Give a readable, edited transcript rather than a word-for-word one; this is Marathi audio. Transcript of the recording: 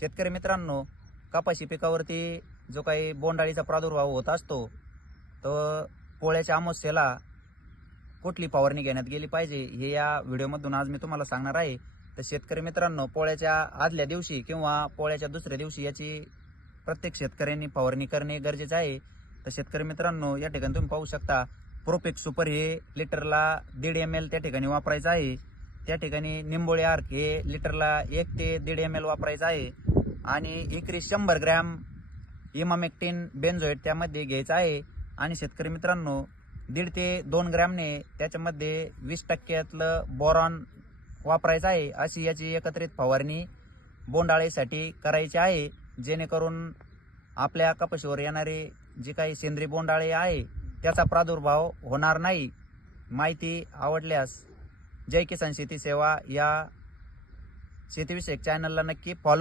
शेतकरी मित्रांनो, कपाशी पिकावरती जो काही बोंडअळीचा प्रादुर्भाव होत असतो, तर पोळ्याच्या अमावस्येला कुठली फवारणी घेण्यात गेली पाहिजे हे या व्हिडिओमधून आज मी तुम्हाला सांगणार आहे। तर शेतकरी मित्रांनो, पोळ्याच्या आदल्या दिवशी किंवा पोळ्याच्या दुसऱ्या दिवशी याची प्रत्येक शेतकऱ्यांनी फवारणी करणे गरजेचे आहे। तर शेतकरी मित्रांनो, या ठिकाणी तुम्ही पाहू शकता, प्रोपेक्स सुपर हे लिटरला 1.5 ml त्या ठिकाणी वापरायचं आहे। त्या ठिकाणी निंबोळी आर्क हे लिटरला 1 ते 1.5 ml वापरायचं आहे आणि एकरी 100 ग्रॅम इमामेक्टिन बेंझोएट त्यामध्ये घ्यायचं आहे। आणि शेतकरी मित्रांनो, 1.5 ते 2 ग्रॅमने त्याच्यामध्ये 20% बोरॉन वापरायचं आहे। अशी याची एकत्रित फवारणी बोंडअळीसाठी करायची आहे, जेणेकरून आपल्या कपाशीवर येणारे जी काही सेंद्रिय बोंडअळी आहे त्याचा प्रादुर्भाव होणार नाही। माहिती आवडल्यास जय किसान शेती सेवा या शेतीविषयक चॅनलला नक्की फॉलो